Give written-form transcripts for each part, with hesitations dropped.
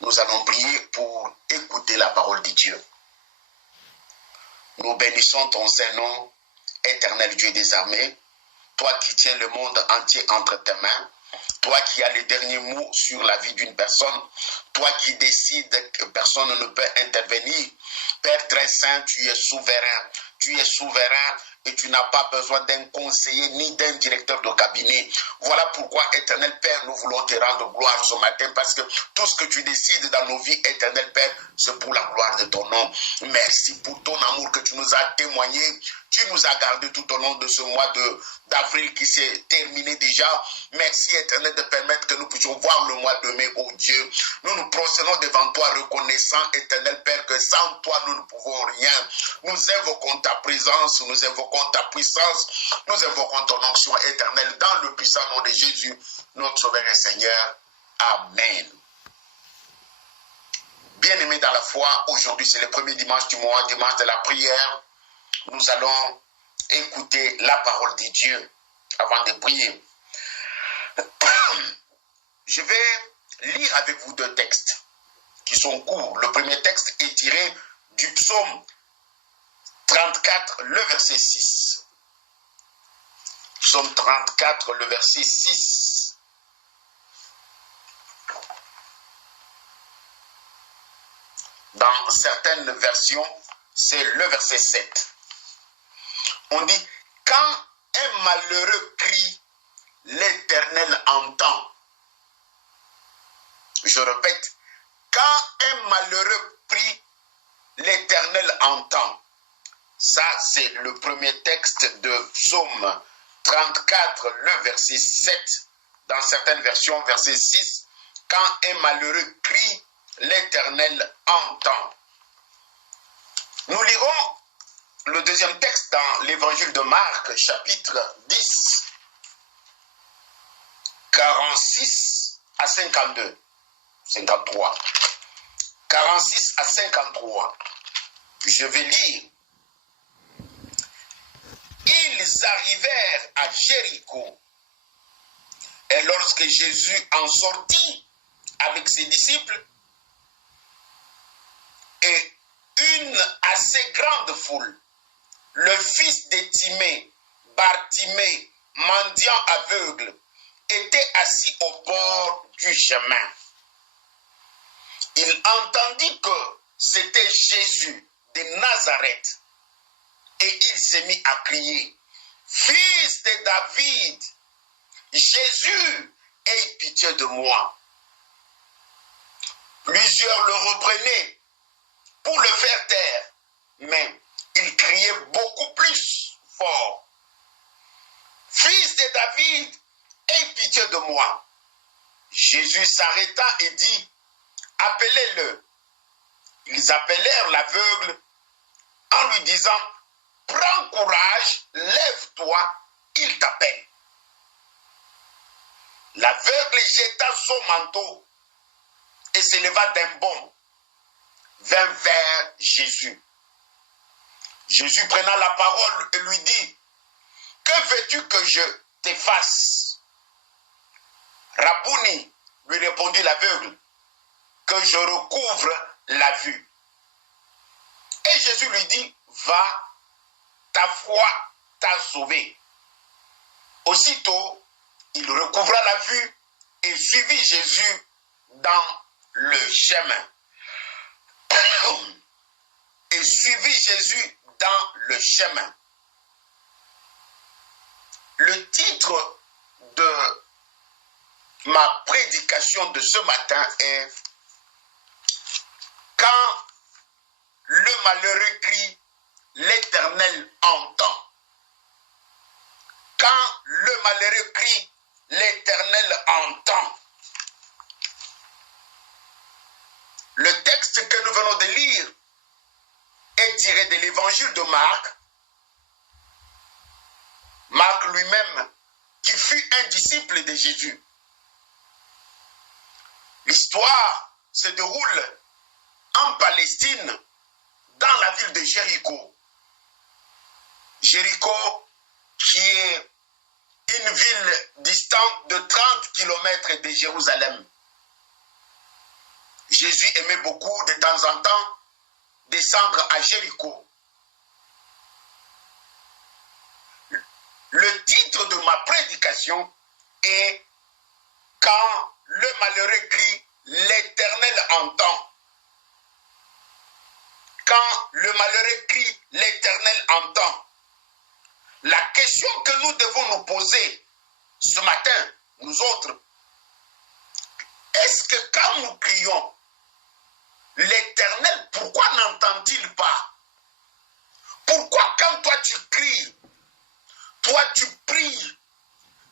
Nous allons prier pour écouter la parole de Dieu. Nous bénissons ton Saint-Nom, éternel Dieu des armées, toi qui tiens le monde entier entre tes mains, toi qui as les derniers mots sur la vie d'une personne, toi qui décides que personne ne peut intervenir. Père très saint, tu es souverain. Tu es souverain et tu n'as pas besoin d'un conseiller ni d'un directeur de cabinet. Voilà pourquoi, éternel Père, nous voulons te rendre gloire ce matin parce que tout ce que tu décides dans nos vies, éternel Père, c'est pour la gloire de ton nom. Merci pour ton amour que tu nous as témoigné. Tu nous as gardés tout au long de ce mois d'avril qui s'est terminé déjà. Merci, éternel, de permettre que nous puissions voir le mois de mai, oh Dieu. Nous nous prosternons devant toi, reconnaissant, éternel Père, que sans toi, nous ne pouvons rien. Nous invoquons ta présence, nous invoquons ta puissance, nous invoquons ton onction éternelle dans le puissant nom de Jésus, notre Sauveur et Seigneur. Amen. Bien-aimés dans la foi, aujourd'hui c'est le premier dimanche du mois, dimanche de la prière. Nous allons écouter la parole de Dieu avant de prier. Je vais lire avec vous deux textes qui sont courts. Le premier texte est tiré du psaume 34, le verset 6. Psaume 34, le verset 6. Dans certaines versions, c'est le verset 7. On dit, quand un malheureux crie, l'Éternel entend. Je répète, quand un malheureux prie, l'Éternel entend. Ça, c'est le premier texte de Psaume 34, le verset 7. Dans certaines versions, verset 6. Quand un malheureux crie, l'Éternel entend. Nous lirons le deuxième texte dans l'évangile de Marc, chapitre 10, 46 à 52, 53. 46 à 53. Je vais lire. Ils arrivèrent à Jéricho. Et lorsque Jésus en sortit avec ses disciples, et une assez grande foule, le fils de Timée, Bartimée, mendiant aveugle, était assis au bord du chemin. Il entendit que c'était Jésus de Nazareth et il s'est mis à crier, « Fils de David, Jésus, aie pitié de moi. » Plusieurs le reprenaient pour le faire taire, mais il criait beaucoup plus fort. « Fils de David, aie pitié de moi. » Jésus s'arrêta et dit, « Appelez-le. » Ils appelèrent l'aveugle en lui disant, « Prends courage, lève-toi, il t'appelle. » L'aveugle jeta son manteau et se leva d'un bond, vint vers Jésus. Jésus prenant la parole et lui dit, « Que veux-tu que je te fasse? » Rabouni, lui répondit l'aveugle, « Que je recouvre la vue. » Et Jésus lui dit, « Va, ta foi t'a sauvé. » Aussitôt, il recouvra la vue et suivit Jésus dans le chemin. Et suivit Jésus dans le chemin. Le titre de ma prédication de ce matin est « Quand le malheureux crie, l'Éternel entend. » Quand le malheureux crie, l'Éternel entend. Le texte que nous venons de lire est tiré de l'évangile de Marc. Marc lui-même, qui fut un disciple de Jésus. L'histoire se déroule en Palestine, dans la ville de Jéricho. Jéricho, qui est une ville distante de 30 km de Jérusalem. Jésus aimait beaucoup de temps en temps descendre à Jéricho. Le titre de ma prédication est « Quand le malheureux crie, l'Éternel entend ». Quand le malheureux crie, l'Éternel entend. La question que nous devons nous poser ce matin, nous autres, est-ce que quand nous crions, l'Éternel, pourquoi n'entend-il pas? Pourquoi quand toi tu cries, toi tu pries,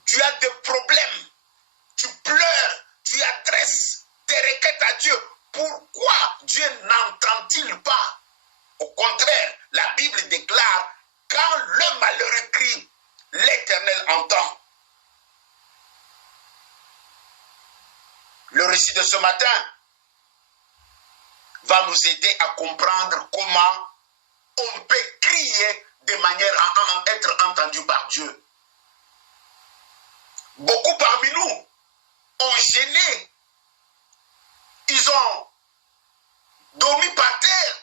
tu as des problèmes, tu pleures, tu adresses tes requêtes à Dieu, pourquoi Dieu n'entend-il pas? Au contraire, la Bible déclare, quand le malheureux crie, l'Éternel entend. Le récit de ce matin va nous aider à comprendre comment on peut crier de manière à être entendu par Dieu. Beaucoup parmi nous ont gêné, ils ont dormi par terre,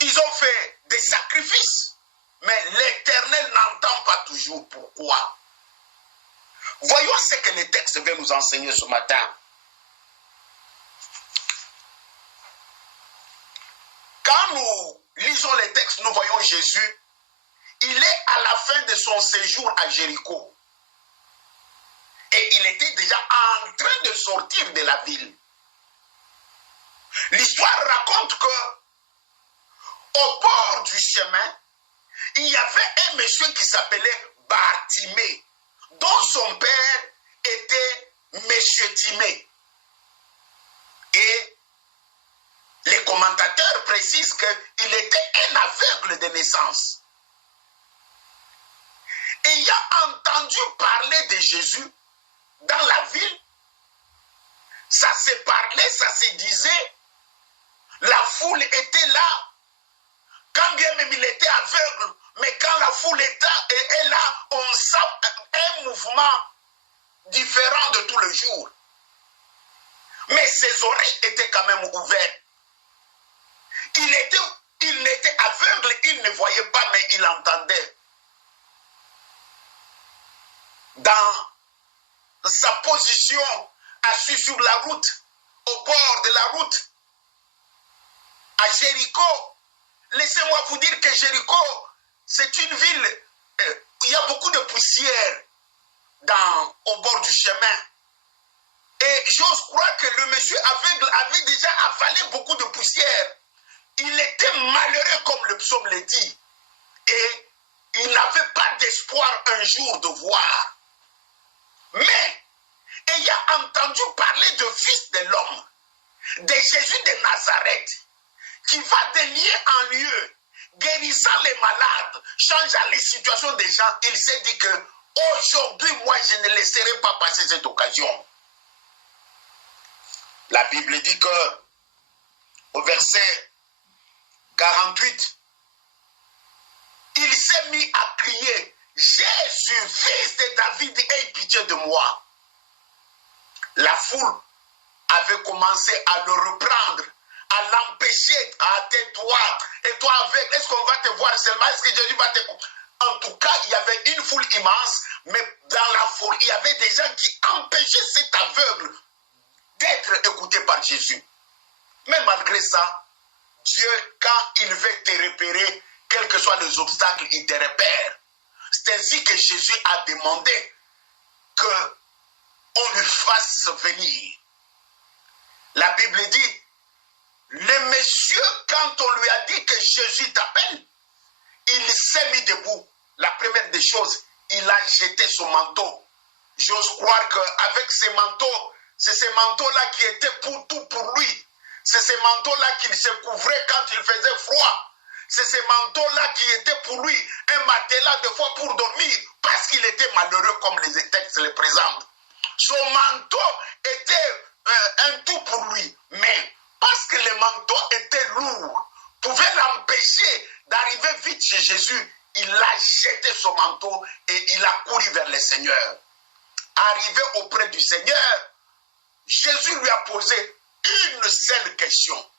ils ont fait des sacrifices, mais l'Éternel n'entend pas toujours. Pourquoi? Voyons ce que le texte veut nous enseigner ce matin. Quand nous lisons les textes, nous voyons Jésus, il est à la fin de son séjour à Jéricho. Et il était déjà en train de sortir de la ville. L'histoire raconte que au bord du chemin, il y avait un monsieur qui s'appelait Bartimée, dont son père était Monsieur Timée. Et les commentateurs précisent qu'il était un aveugle de naissance. Ayant entendu parler de Jésus dans la ville, ça se parlait, ça se disait, la foule était là. Quand bien même il était aveugle, mais quand la foule est là, on sent un mouvement différent de tout le jour. Mais ses oreilles étaient quand même ouvertes. Il était aveugle, il ne voyait pas, mais il entendait. Dans sa position, assis sur la route, au bord de la route, à Jéricho, laissez-moi vous dire que Jéricho, c'est une ville où il y a beaucoup de poussière au bord du chemin. Et j'ose croire que le monsieur aveugle avait déjà avalé beaucoup de poussière. Il était malheureux comme le psaume le dit. Et il n'avait pas d'espoir un jour de voir. Mais, ayant entendu parler du Fils de l'homme, de Jésus de Nazareth, qui va de lieu en lieu, guérissant les malades, changeant les situations des gens, il s'est dit que aujourd'hui, moi, je ne laisserai pas passer cette occasion. La Bible dit que, au verset 48, il s'est mis à crier, Jésus, fils de David, aie pitié de moi. La foule avait commencé à le reprendre, à l'empêcher, à tais-toi, et toi avec, est-ce qu'on va te voir seulement, est-ce que Jésus va te... En tout cas, il y avait une foule immense, mais dans la foule, il y avait des gens qui empêchaient cet aveugle d'être écouté par Jésus. Mais malgré ça, Dieu, quand il veut te repérer, quels que soient les obstacles, il te repère. C'est ainsi que Jésus a demandé qu'on lui fasse venir. La Bible dit, le monsieur, quand on lui a dit que Jésus t'appelle, il s'est mis debout. La première des choses, il a jeté son manteau. J'ose croire qu'avec ces manteaux, c'est ces manteaux-là qui étaient pour tout pour lui. C'est ces manteaux-là qu'il se couvrait quand il faisait froid. C'est ces manteaux-là qui étaient pour lui un matelas de fois pour dormir parce qu'il était malheureux comme les textes le présentent. Son manteau était un tout pour lui, mais parce que le manteau était lourd, pouvait l'empêcher d'arriver vite chez Jésus, il a jeté son manteau et il a couru vers le Seigneur. Arrivé auprès du Seigneur, Jésus lui a posé une seule question.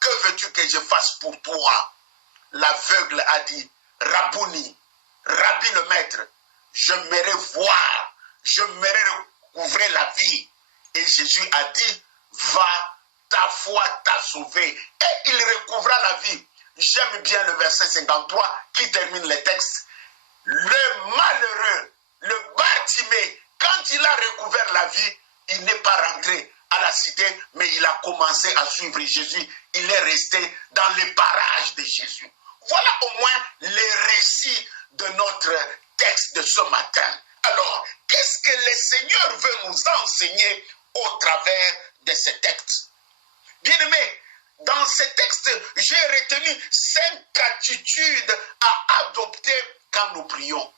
Que veux-tu que je fasse pour toi? L'aveugle a dit, Rabouni, Rabbi le maître, j'aimerais voir, j'aimerais recouvrer la vie. Et Jésus a dit, va, ta foi t'a sauvé. Et il recouvra la vie. J'aime bien le verset 53 qui termine le texte. Le malheureux, le Bartimée, quand il a recouvert la vie, il n'est pas rentré à la cité, mais il a commencé à suivre Jésus. Il est resté dans les parages de Jésus. Voilà au moins les récits de notre texte de ce matin. Alors, qu'est-ce que le Seigneur veut nous enseigner au travers de ce texte? Bien-aimés, dans ce texte, j'ai retenu 5 attitudes à adopter quand nous prions.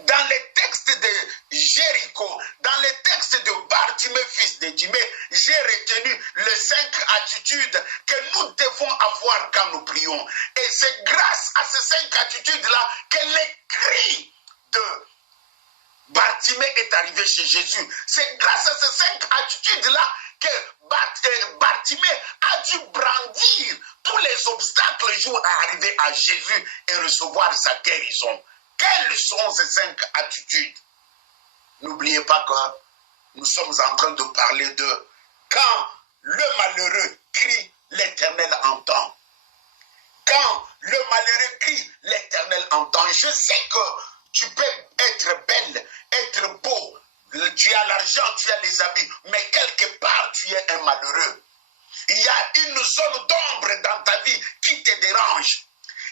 Dans les textes de Jéricho, dans les textes de Bartimée, fils de Timée, j'ai retenu les 5 attitudes que nous devons avoir quand nous prions. Et c'est grâce à ces 5 attitudes-là que les cris de Bartimée est arrivé chez Jésus. C'est grâce à ces 5 attitudes-là que Bartimée a dû brandir tous les obstacles jour à arriver à Jésus et recevoir sa guérison. Quelles sont ces 5 attitudes? N'oubliez pas que nous sommes en train de parler de quand le malheureux crie, l'Éternel entend. Quand le malheureux crie, l'Éternel entend. Je sais que tu peux être belle, être beau, tu as l'argent, tu as les habits, mais quelque part tu es un malheureux. Il y a une zone d'ombre dans ta vie qui te dérange.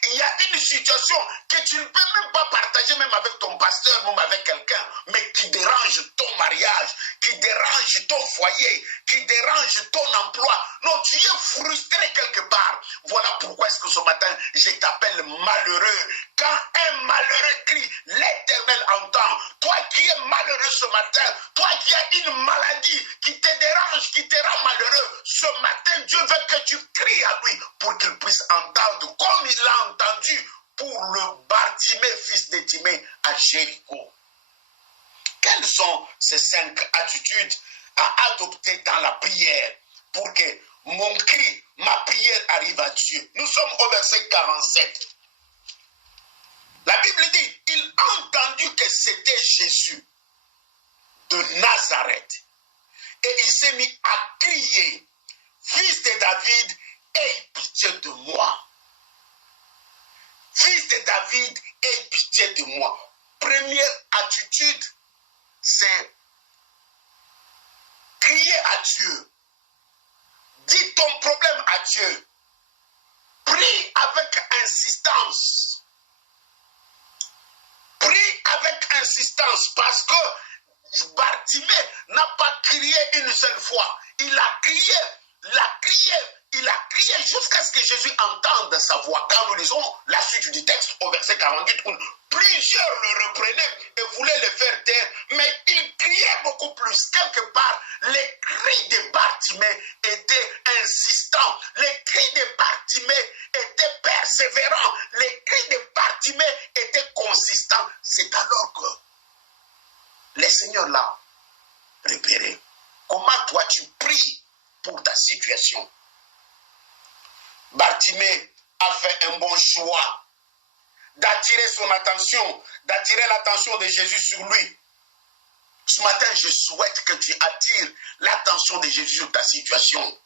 Il y a une situation que tu ne peux même pas partager, même avec ton pasteur, même avec quelqu'un, mais qui dérange ton mariage, qui dérange ton foyer, qui dérange ton emploi. Non, tu es frustré quelque part. Voilà pourquoi est-ce que ce matin, je t'appelle malheureux. Quand un malheureux crie, l'Éternel entend. Toi qui es malheureux ce matin, toi qui as une maladie qui te dérange, qui te rend malheureux, ce matin, Dieu veut que tu cries à lui pour qu'il puisse entendre comme il l'a entendu pour le Bartimée, fils de Timée, à Jéricho. Quelles sont ces 5 attitudes à adopter dans la prière pour que mon cri, ma prière arrive à Dieu? Nous sommes au verset 47. La Bible dit, il a entendu que c'était Jésus de Nazareth. Et il s'est mis à crier, fils de David, aie pitié de moi. Fils de David, aie pitié de moi. Première attitude, c'est crier à Dieu. Dis ton problème à Dieu. Prie avec insistance. Prie avec insistance parce que Bartimée n'a pas crié une seule fois. Il a crié, il a crié jusqu'à ce que Jésus entende sa voix. Quand nous lisons la suite du texte au verset 48, où plusieurs le reprenaient et voulaient le faire taire, mais il criait beaucoup plus. Quelque part, les cris de Bartimée étaient insistants. Les cris de Bartimée étaient persévérants. Les cris de Bartimée étaient consistants. C'est alors que le Seigneur l'a repéré. Comment toi tu pries pour ta situation? Bartimée a fait un bon choix d'attirer son attention, d'attirer l'attention de Jésus sur lui. Ce matin, je souhaite que tu attires l'attention de Jésus sur ta situation.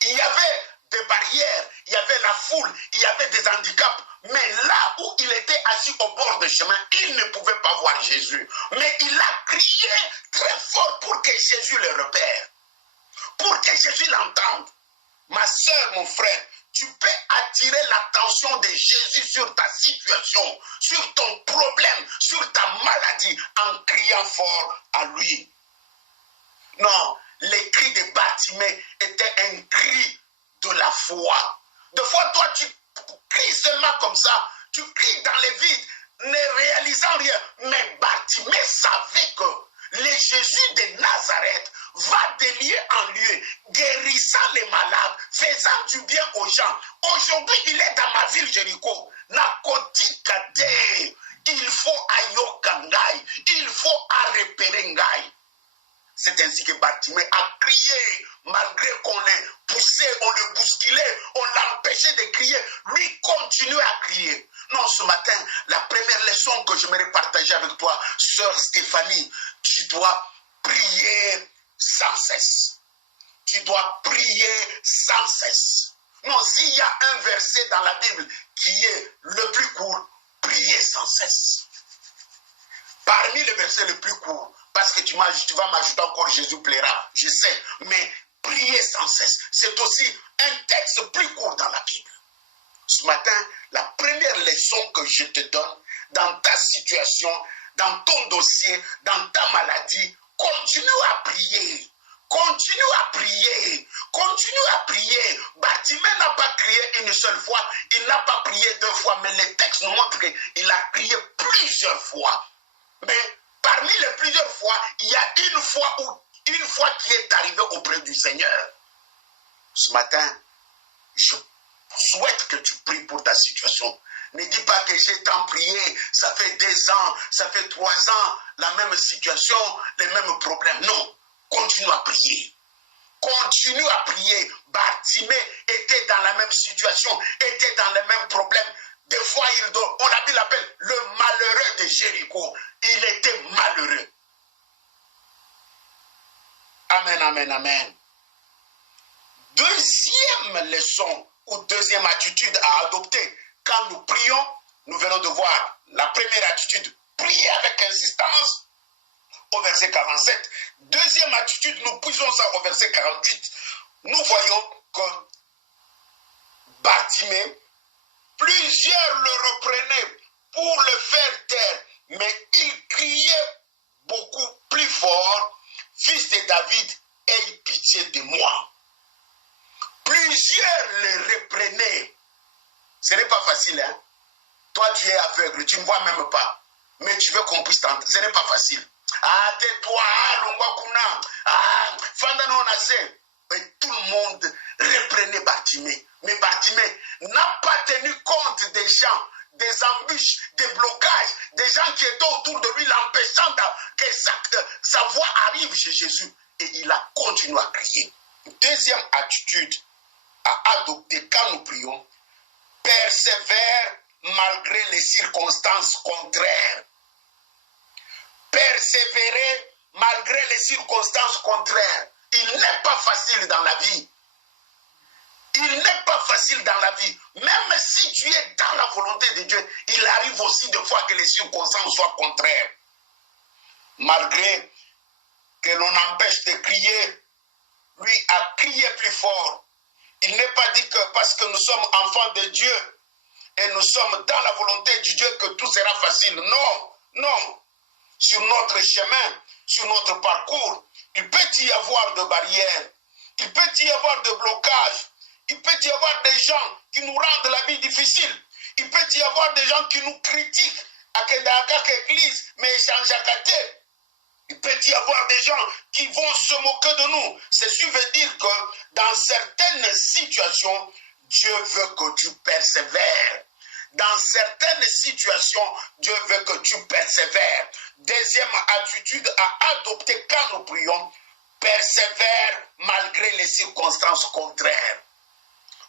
Il y avait des barrières, il y avait la foule, il y avait des handicaps, mais là où il était assis au bord du chemin, il ne pouvait pas voir Jésus. Mais il a crié très fort pour que Jésus le repère, pour que Jésus l'entende. Ma soeur, mon frère, tu peux attirer l'attention de Jésus sur ta situation, sur ton problème, sur ta maladie, en criant fort à lui. Non, les cris de Bartimée étaient un cri de la foi. Des fois, toi, tu cries seulement comme ça, tu cries dans les vides, ne réalisant rien. Mais Bartimée savait que le Jésus de Nazareth va de lieu en lieu, guérissant les malades, faisant du bien aux gens. Aujourd'hui, il est dans ma ville Jéricho. Nakotikate, il faut ayokangai, il faut arreperengai. C'est ainsi que Bartimée a crié, malgré qu'on famille, tu dois prier sans cesse. Tu dois prier sans cesse. Non, s'il y a un verset dans la Bible qui est le plus court, priez sans cesse. Parmi les versets les plus courts, parce que tu vas m'ajouter encore Jésus plaira, je sais, mais priez sans cesse. C'est aussi un texte plus court dans la Bible. Ce matin, la première leçon que je te donne dans ta situation, dans ton dossier, dans ta maladie, continue à prier. Continue à prier. Continue à prier. Bartimée n'a pas crié une seule fois. Il n'a pas prié 2 fois. Mais les textes nous montrent qu'il a crié plusieurs fois. Mais parmi les plusieurs fois, il y a une fois qui est arrivé auprès du Seigneur. Ce matin, je souhaite que tu pries pour ta situation. Ne dis pas que j'ai tant prié, ça fait 2 ans, ça fait 3 ans, la même situation, les mêmes problèmes. Non. Continue à prier. Continue à prier. Bartimée était dans la même situation, était dans les mêmes problèmes. Des fois, la Bible l'appelle le malheureux de Jéricho. Il était malheureux. Amen, amen, amen. Deuxième leçon ou deuxième attitude à adopter. Quand nous prions, nous venons de voir la première attitude, prier avec insistance. Au verset 47. Deuxième attitude, nous puisons ça au verset 48. Nous voyons que Bartimée, plusieurs le reprenaient pour le faire taire, mais il criait beaucoup plus fort, fils de David, aie pitié de moi. Plusieurs le reprenaient. Ce n'est pas facile, hein? Toi, tu es aveugle, tu ne vois même pas, mais tu veux qu'on puisse t'entendre. Ce n'est pas facile. Ah, tais-toi, longwa kuna, fanda no nase. Mais tout le monde reprenait Bartimée. Mais Bartimée n'a pas tenu compte des gens, des embûches, des blocages, des gens qui étaient autour de lui, l'empêchant que sa voix arrive chez Jésus. Et il a continué à crier. Deuxième attitude à adopter quand nous prions, persévère malgré les circonstances contraires. Persévérer malgré les circonstances contraires. Il n'est pas facile dans la vie. Il n'est pas facile dans la vie. Même si tu es dans la volonté de Dieu, il arrive aussi des fois que les circonstances soient contraires. Malgré que l'on empêche de crier, lui a crié plus fort. Il n'est pas dit que parce que nous sommes enfants de Dieu et nous sommes dans la volonté de Dieu que tout sera facile. Non, non. Sur notre chemin, sur notre parcours, il peut y avoir de barrières, il peut y avoir de blocages, il peut y avoir des gens qui nous rendent la vie difficile, il peut y avoir des gens qui nous critiquent à chaque église, mais il peut y avoir des gens qui vont se moquer de nous. Ceci veut dire que dans certaines situations, Dieu veut que tu persévères. Dans certaines situations, Dieu veut que tu persévères. Deuxième attitude à adopter quand nous prions, persévère malgré les circonstances contraires.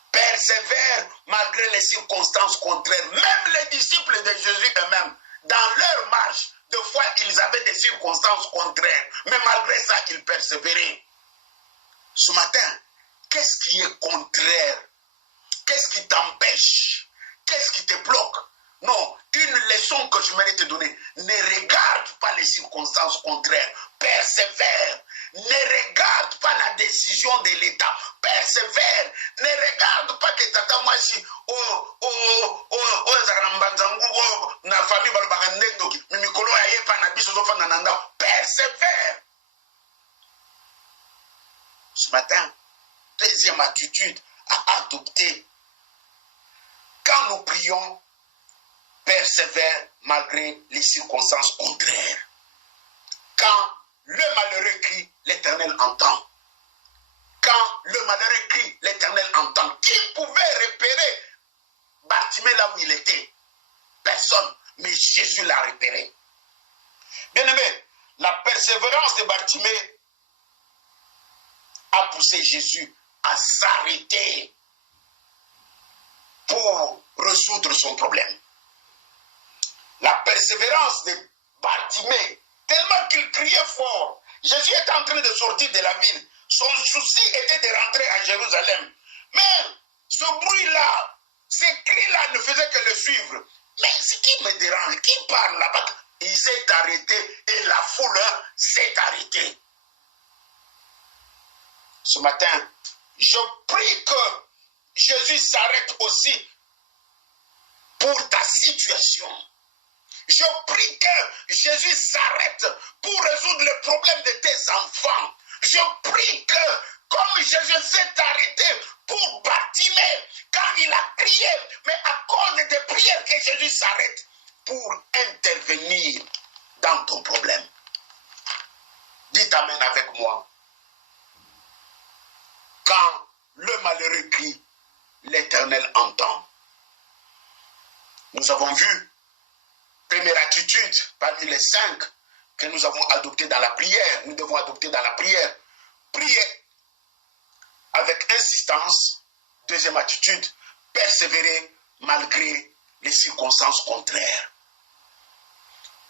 Persévère malgré les circonstances contraires. Même les disciples de Jésus eux-mêmes, dans leur marche, des fois ils avaient des circonstances contraires. Mais malgré ça, ils persévéraient. Ce matin, qu'est-ce qui est contraire? Qu'est-ce qui t'empêche? Qu'est-ce qui te bloque? Non, une leçon que je mérite te donner. Ne regarde pas les circonstances contraires. Persévère. Ne regarde pas la décision de l'État. Persévère. Ne regarde pas que tata moi si na famille balbagandendoki mimikolo aye pa na biso zofa na nanda. Persévère. Ce matin, deuxième attitude à adopter. Quand nous prions, persévère malgré les circonstances contraires. Quand le malheureux crie, l'Éternel entend. Quand le malheureux crie, l'Éternel entend. Qui pouvait repérer Bartimée là où il était? Personne, mais Jésus l'a repéré. Bien-aimé, la persévérance de Bartimée a poussé Jésus à s'arrêter pour résoudre son problème. La persévérance de Bartimée tellement qu'il criait fort. Jésus était en train de sortir de la ville. Son souci était de rentrer à Jérusalem. Mais ce bruit-là, ces cris-là ne faisaient que le suivre. Mais ce qui me dérange, qui parle là-bas? Il s'est arrêté et la foule s'est arrêtée. Ce matin, je prie que Jésus s'arrête aussi pour ta situation. Je prie que Jésus s'arrête pour résoudre le problème de tes enfants. Je prie que, comme Jésus s'est arrêté pour Bartimée, quand il a crié, mais à cause des prières que Jésus s'arrête pour intervenir dans ton problème. Dites amen avec moi. Quand le malheureux crie, l'Éternel entend. Nous avons vu, première attitude parmi les 5 que nous avons adoptées dans la prière. Nous devons adopter dans la prière. Prier avec insistance. Deuxième attitude, persévérer malgré les circonstances contraires.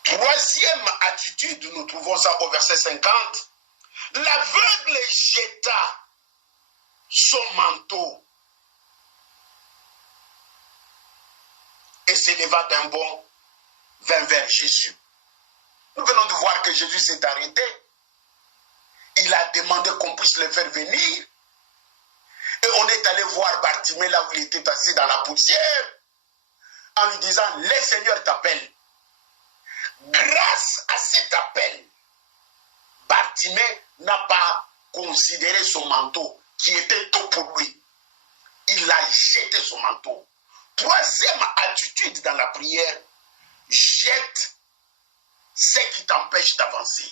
Troisième attitude, nous trouvons ça au verset 50. L'aveugle jeta son manteau et s'éleva d'un bond vers Jésus. Nous venons de voir que Jésus s'est arrêté. Il a demandé qu'on puisse le faire venir. Et on est allé voir Bartimée là où il était assis dans la poussière en lui disant, le Seigneur t'appelle. Grâce à cet appel, Bartimée n'a pas considéré son manteau qui était tout pour lui. Il a jeté son manteau. Troisième attitude dans la prière, jette ce qui t'empêche d'avancer.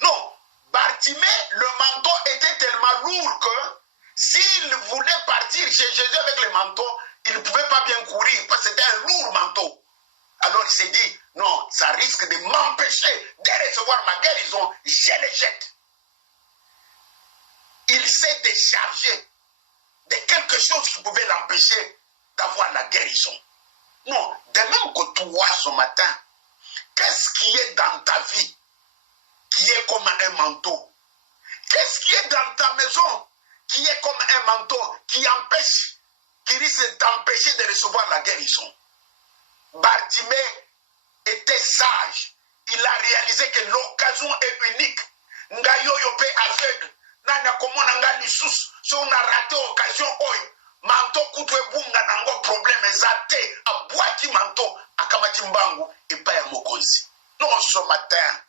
Non, Bartimée, le manteau était tellement lourd que s'il voulait partir chez Jésus avec le manteau, il ne pouvait pas bien courir parce que c'était un lourd manteau. Alors il s'est dit, non, ça risque de m'empêcher de recevoir ma guérison, je le jette. Il s'est déchargé de quelque chose qui pouvait l'empêcher d'avoir la guérison. Non, de même que toi ce matin, qu'est-ce qui est dans ta vie qui est comme un manteau? Qu'est-ce qui est dans ta maison qui est comme un manteau qui empêche, qui risque d'empêcher de recevoir la guérison? Bartimée était sage. Il a réalisé que l'occasion est unique. Ngayo yope aveugle. Nana komona nga lisusu. Si on a raté l'occasion, manto kutwe bunga nango problème ezate. Abwaki manto akamati mbangu et pas ya mokonzi. Non, ce matin,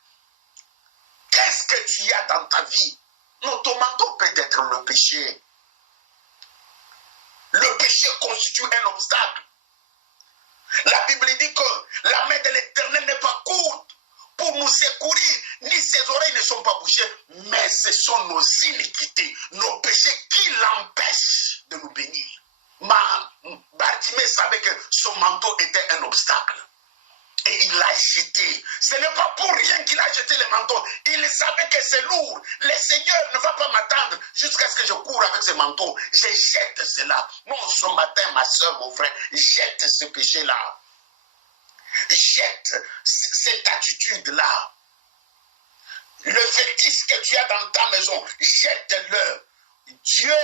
qu'est-ce que tu as dans ta vie? Non, ton manteau peut être le péché. Le péché constitue un obstacle. La Bible dit que la main de l'Éternel n'est pas courte pour nous secourir, ni ses oreilles ne sont pas bouchées, mais ce sont nos iniquités, nos péchés qui l'empêchent de nous bénir. Bartimée savait que son manteau était un obstacle. Et il l'a jeté. Ce n'est pas pour rien qu'il a jeté le manteau. Il savait que c'est lourd. Le Seigneur ne va pas m'attendre jusqu'à ce que je cours avec ce manteau. Je jette cela. Non, ce matin, ma soeur, mon frère, jette ce péché-là. Jette cette attitude-là. Le fétiche que tu as dans ta maison, jette-le. Dieu,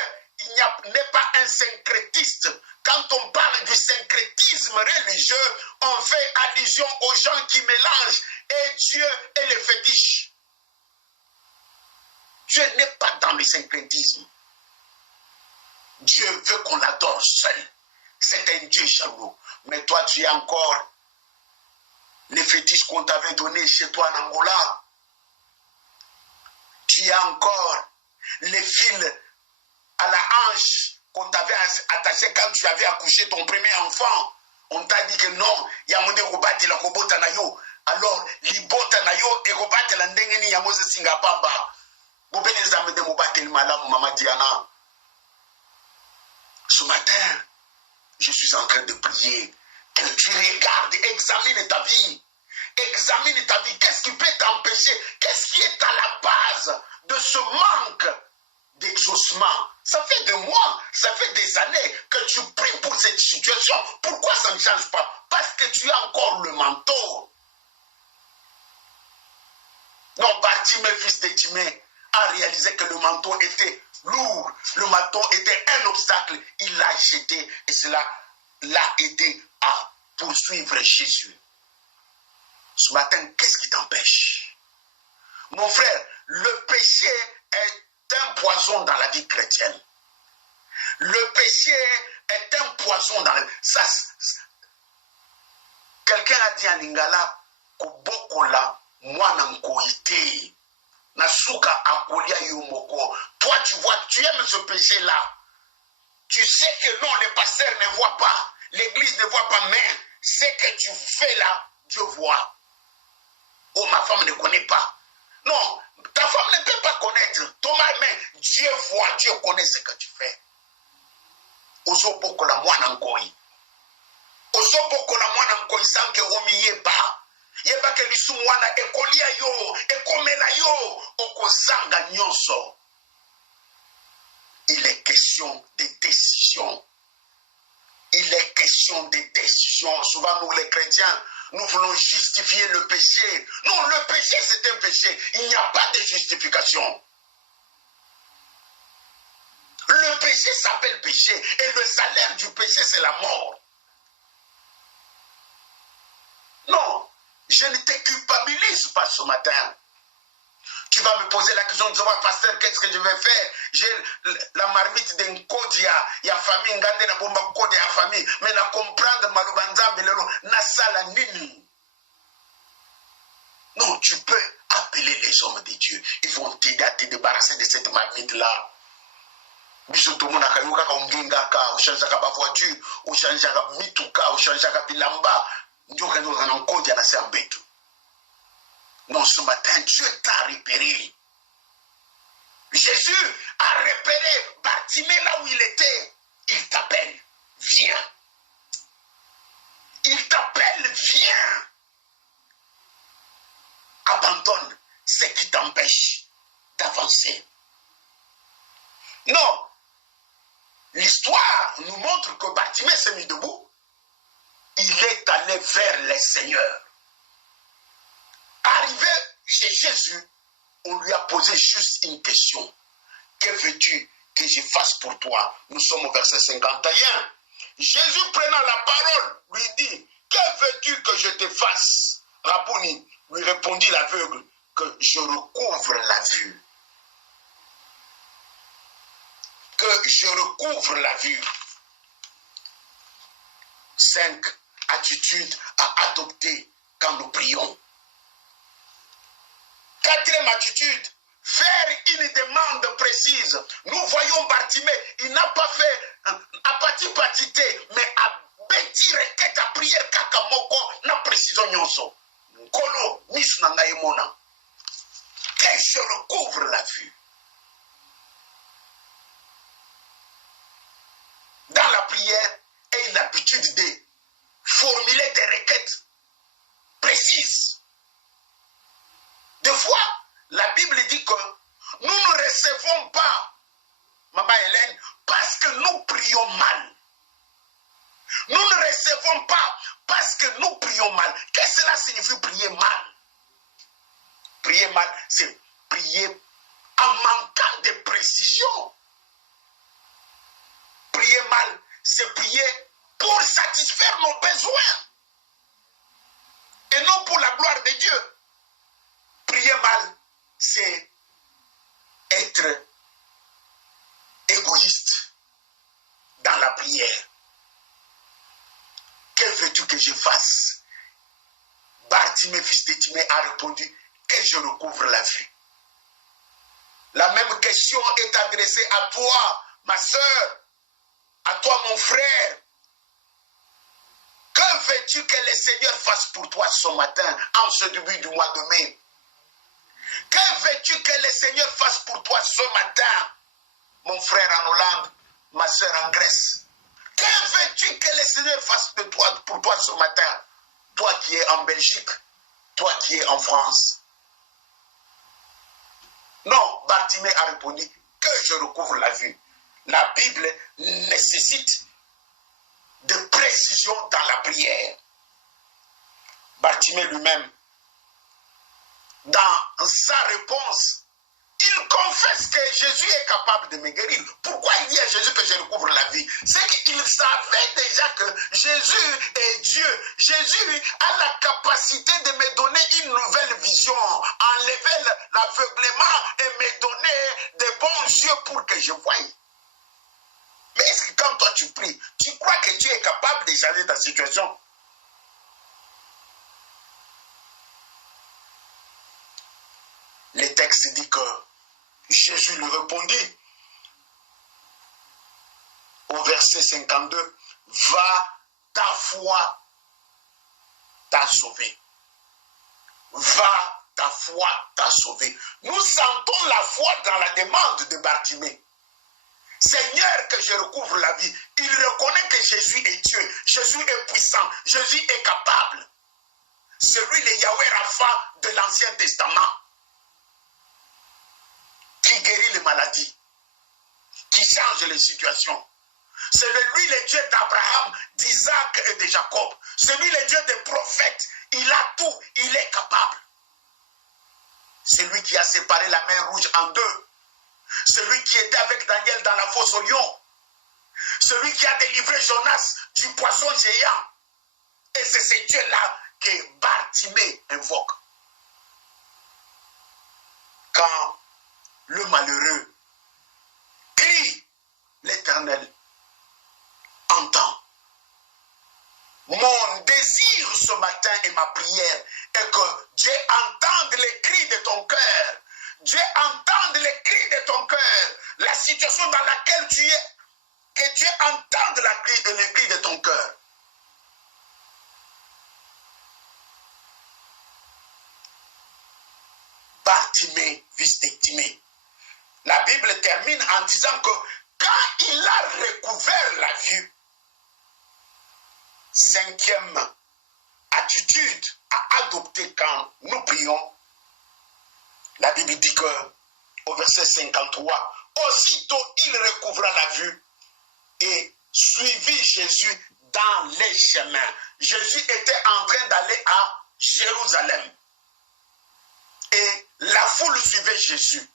il n'est pas un syncrétiste. Quand on parle du syncrétisme religieux, on fait allusion aux gens qui mélangent et Dieu et le fétiche. Dieu n'est pas dans le syncrétisme. Dieu veut qu'on l'adore seul. C'est un Dieu jaloux. Mais toi, tu as encore les fétiches qu'on t'avait donnés chez toi en Angola. Tu as encore les fils à la hanche qu'on t'avait attaché quand tu avais accouché ton premier enfant. On t'a dit que non, il y a mon dérobate la kobota na yo. Alors, libota na yo et robate la ndengeni ya mose singapamba. Boubene zame de mobate le malam Mama Diana. Ce matin, je suis en train de prier que tu regardes, examine ta vie. Examine ta vie. Qu'est-ce qui peut t'empêcher? Qu'est-ce qui est à la base de ce manque d'exaucement? Ça fait des mois, ça fait des années que tu pries pour cette situation. Pourquoi ça ne change pas? Parce que tu as encore le manteau. Non, Bartimée, fils de Timée, a réalisé que le manteau était lourd, le manteau était un obstacle, il l'a jeté et cela l'a aidé à poursuivre Jésus. Ce matin, qu'est-ce qui t'empêche? Mon frère, le péché est un poison dans la vie chrétienne. Le péché est un poison dans la vie. Quelqu'un a dit en lingala, Kobokola, mwana nkoite. Nasuka akolia yomoko. Toi, tu vois, tu aimes ce péché-là. Tu sais que non, les pasteurs ne voient pas. L'église ne voit pas, mais ce que tu fais là, Dieu voit. Oh, ma femme ne connaît pas. Non, ta femme ne peut pas connaître. Thomas, mais Dieu voit, Dieu connaît ce que tu fais. Ozoboko la mwana nkoi. Ozoboko la mwana nkoi sanke omi yeba. Yeba ke lisu mwana ekolia yo, ekomela yo, okozanga nyonso. Il est question de décision. Il est question de décision. Souvent, nous, les chrétiens, nous voulons justifier le péché. Non, le péché, c'est un péché. Il n'y a pas de justification. Le péché s'appelle péché. Et le salaire du péché, c'est la mort. Non, je ne te culpabilise pas ce matin. Tu vas me poser la question de savoir, pasteur, qu'est-ce que je vais faire? J'ai la marmite d'un kodia, il y a famille, ngande na bomba kode ya famille, mais na comprendre malobanza belelo na sala nini. Non, tu peux appeler les hommes de Dieu. Ils vont t'aider à te débarrasser de cette marmite-là. Bisotomo na kayuka ka unginga ka, ushanjaka ba voiture, ushanjaka mituka, ushanjaka bilamba, njoka njoka na kodia na sambetu. Non, ce matin, Dieu t'a repéré. Jésus a repéré Bartimée là où il était. Il t'appelle, viens. Il t'appelle, viens. Abandonne ce qui t'empêche d'avancer. Non. L'histoire nous montre que Bartimée s'est mis debout. Il est allé vers le Seigneur. Arrivé chez Jésus, on lui a posé juste une question. Que veux-tu que je fasse pour toi? Nous sommes au verset 51. Jésus prenant la parole lui dit, que veux-tu que je te fasse? Rabouni, lui répondit l'aveugle, que je recouvre la vue. Que je recouvre la vue. 5 attitudes à adopter quand nous prions. 4e attitude, faire une demande précise. Nous voyons Bartimée, il n'a pas fait à patité, mais à bêti requête à prière kakamoko na précision nyonso. Nkolo misu na ngai mona. Que je recouvre la vue. Dans la prière, ayez l'habitude de formuler des requêtes précises. Des fois, la Bible dit que nous ne recevons pas, Maman Hélène, parce que nous prions mal. Nous ne recevons pas parce que nous prions mal. Qu'est-ce que cela signifie prier mal? Prier mal, c'est prier en manquant de précision. Prier mal, c'est prier pour satisfaire nos besoins et non pour la gloire de Dieu. Prier mal, c'est être égoïste dans la prière. Que veux-tu que je fasse? Bartimée, fils de Timée, a répondu que je recouvre la vue. La même question est adressée à toi, ma soeur, à toi, mon frère. Que veux-tu que le Seigneur fasse pour toi ce matin, en ce début du mois de mai? Que veux-tu que le Seigneur fasse pour toi ce matin, mon frère en Hollande, ma soeur en Grèce? Que veux-tu que le Seigneur fasse pour toi ce matin, toi qui es en Belgique, toi qui es en France? Non, Bartimée a répondu que je recouvre la vue. La Bible nécessite de précision dans la prière. Bartimée lui-même dans sa réponse, il confesse que Jésus est capable de me guérir. Pourquoi il dit à Jésus que je recouvre la vie? C'est qu'il savait déjà que Jésus est Dieu. Jésus a la capacité de me donner une nouvelle vision, enlever l'aveuglement et me donner de bons yeux pour que je voie. Mais est-ce que quand toi tu pries, tu crois que Dieu est capable de changer ta situation? Le texte dit que Jésus lui répondit au verset 52, va, ta foi t'a sauvé. Va, ta foi t'a sauvé. Nous sentons la foi dans la demande de Bartimée. Seigneur, que je recouvre la vie. Il reconnaît que Jésus est Dieu. Jésus est puissant. Jésus est capable. C'est lui le Yahweh Rapha de l'Ancien Testament, qui guérit les maladies, qui change les situations. C'est lui le Dieu d'Abraham, d'Isaac et de Jacob. C'est lui le Dieu des prophètes. Il a tout, il est capable. C'est lui qui a séparé la mer Rouge en deux. Celui qui était avec Daniel dans la fosse au lion. Celui qui a délivré Jonas du poisson géant. Et c'est ce Dieu-là que Bartimée invoque. Quand le malheureux crie, l'Éternel entend. Mon désir ce matin et ma prière est que Dieu entende les cris de ton cœur. Dieu entende les cris de ton cœur. La situation dans laquelle tu es, que Dieu entende les cris de ton cœur. Bartimée, fils de Timée. La Bible termine en disant que quand il a recouvert la vue, cinquième attitude à adopter quand nous prions, la Bible dit que au verset 53, aussitôt il recouvra la vue et suivit Jésus dans les chemins. Jésus était en train d'aller à Jérusalem et la foule suivait Jésus.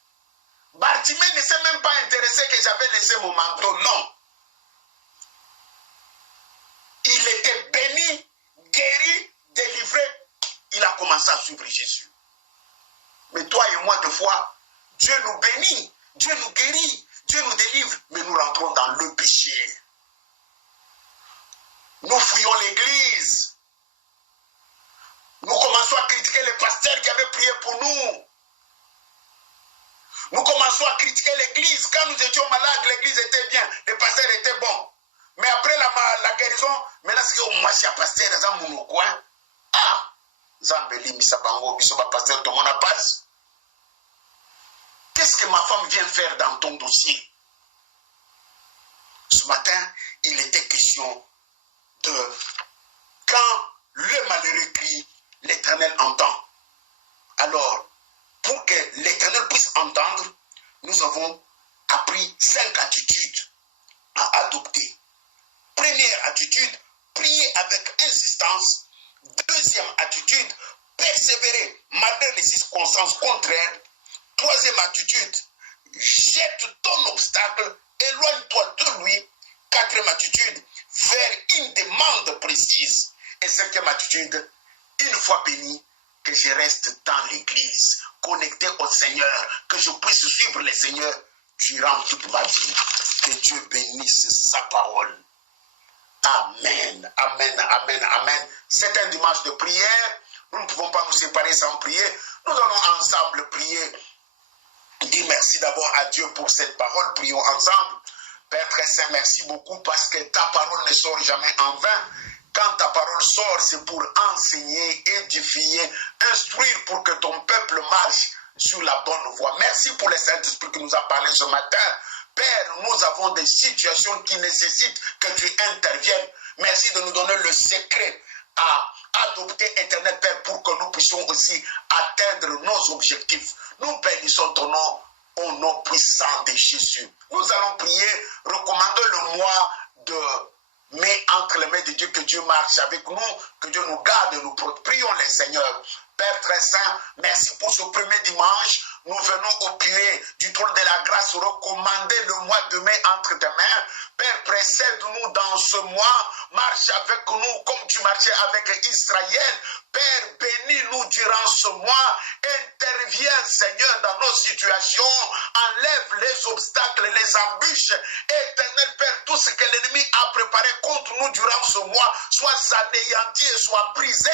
Bartimée ne s'est même pas intéressé que j'avais laissé mon manteau, non. Il était béni, guéri, délivré. Il a commencé à suivre Jésus. Mais toi et moi, des fois, Dieu nous bénit, Dieu nous guérit, Dieu nous délivre, mais nous rentrons dans le péché. Nous fuyons l'église. Nous commençons à critiquer les pasteurs qui avaient prié pour nous. Nous commençons à critiquer l'église. Quand nous étions malades, l'église était bien, les pasteurs étaient bons. Mais après la guérison, maintenant c'est que moi, je suis pasteur dans mon coin. Ah, Zambeli, Misabango, Bisoba, pasteur, tout le monde a passe. Qu'est-ce que ma femme vient faire dans ton dossier? Ce matin, il était question de quand le malheureux crie, l'Éternel entend. Alors, pour que l'Éternel puisse entendre, nous avons appris 5 attitudes à adopter. Première attitude, prier avec insistance. Deuxième attitude, persévérer malgré les circonstances contraires. Troisième attitude, jette ton obstacle, éloigne-toi de lui. Quatrième attitude, faire une demande précise. Et cinquième attitude, une fois béni, que je reste dans l'église, connecté au Seigneur, que je puisse suivre le Seigneur durant toute ma vie. Que Dieu bénisse sa parole. Amen, amen, amen, amen. C'est un dimanche de prière. Nous ne pouvons pas nous séparer sans prier. Nous allons ensemble prier. Dis merci d'abord à Dieu pour cette parole. Prions ensemble. Père très saint, merci beaucoup parce que ta parole ne sort jamais en vain. Quand ta parole sort, c'est pour enseigner, édifier, instruire pour que ton peuple marche sur la bonne voie. Merci pour le Saint-Esprit qui nous a parlé ce matin. Père, nous avons des situations qui nécessitent que tu interviennes. Merci de nous donner le secret à adopter, Éternel Père, pour que nous puissions aussi atteindre nos objectifs. Nous bénissons ton nom au nom puissant de Jésus. Nous allons prier, recommander le mois de mets entre les mains de Dieu, que Dieu marche avec nous, que Dieu nous garde et nous protège. Prions les Seigneurs. Père très saint, merci pour ce premier dimanche. Nous venons au pied du trône de la grâce, recommander le mois de mai entre tes mains. Père, précède-nous dans ce mois, marche avec nous comme tu marchais avec Israël. Père, bénis-nous durant ce mois, interviens Seigneur dans nos situations, enlève les obstacles, les embûches. Éternel Père, tout ce que l'ennemi a préparé contre nous durant ce mois, soit anéanti et soit brisé,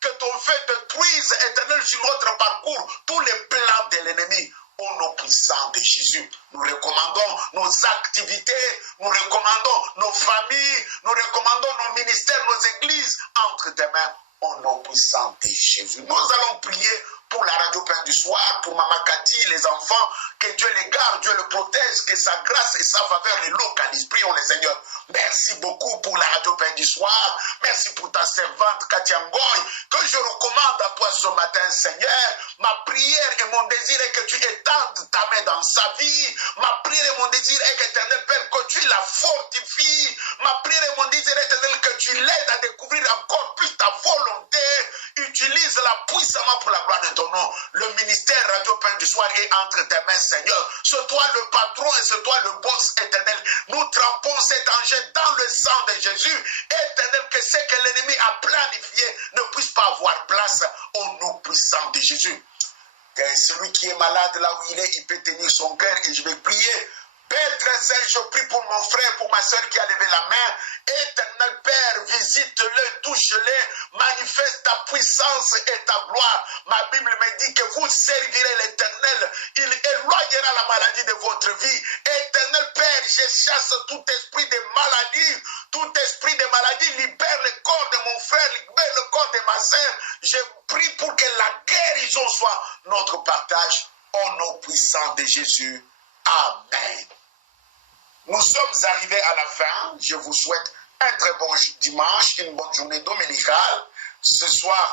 que ton feu détruise, Éternel, sur notre parcours, tous les plans de l'ennemi. Au nom puissant de Jésus, nous recommandons nos activités, nous recommandons nos familles, nous recommandons nos ministères, nos églises entre tes mains. Au nom puissant de Jésus, nous allons prier pour la radio Pain du Soir, pour Maman Cathy, les enfants, que Dieu les garde, Dieu les protège, que sa grâce et sa faveur les localisent. Prions les Seigneurs. Merci beaucoup pour la radio Pain du Soir. Merci pour ta servante Katia Ngoy, que je recommande à toi ce matin, Seigneur. Ma prière et mon désir est que tu étendes ta main dans sa vie. Ma prière et mon désir est qu'Éternel Père, que tu la fortifies. Ma prière et mon désir est, Éternel, que tu l'aides à découvrir encore plus ta volonté. Utilise-la puissamment pour la gloire de ton nom. Le ministère Radio Pain du Soir est entre tes mains, Seigneur. C'est toi le patron et c'est toi le boss, Éternel. Nous trempons cet engin dans le sang de Jésus. Éternel, que ce que l'ennemi a planifié ne puisse pas avoir place au nom puissant de Jésus. Que celui qui est malade là où il peut tenir son cœur et je vais prier. Père très saint, je prie pour mon frère, pour ma soeur qui a levé la main. Éternel Père, visite-le, touche-le, manifeste ta puissance et ta gloire. Ma Bible me dit que vous servirez l'Éternel. Il éloignera la maladie de votre vie. Éternel Père, je chasse tout esprit de maladie. Tout esprit de maladie, libère le corps de mon frère, libère le corps de ma soeur. Je prie pour que la guérison soit notre partage. Au nom puissant de Jésus. Amen. Nous sommes arrivés à la fin. Je vous souhaite un très bon dimanche, une bonne journée dominicale. Ce soir,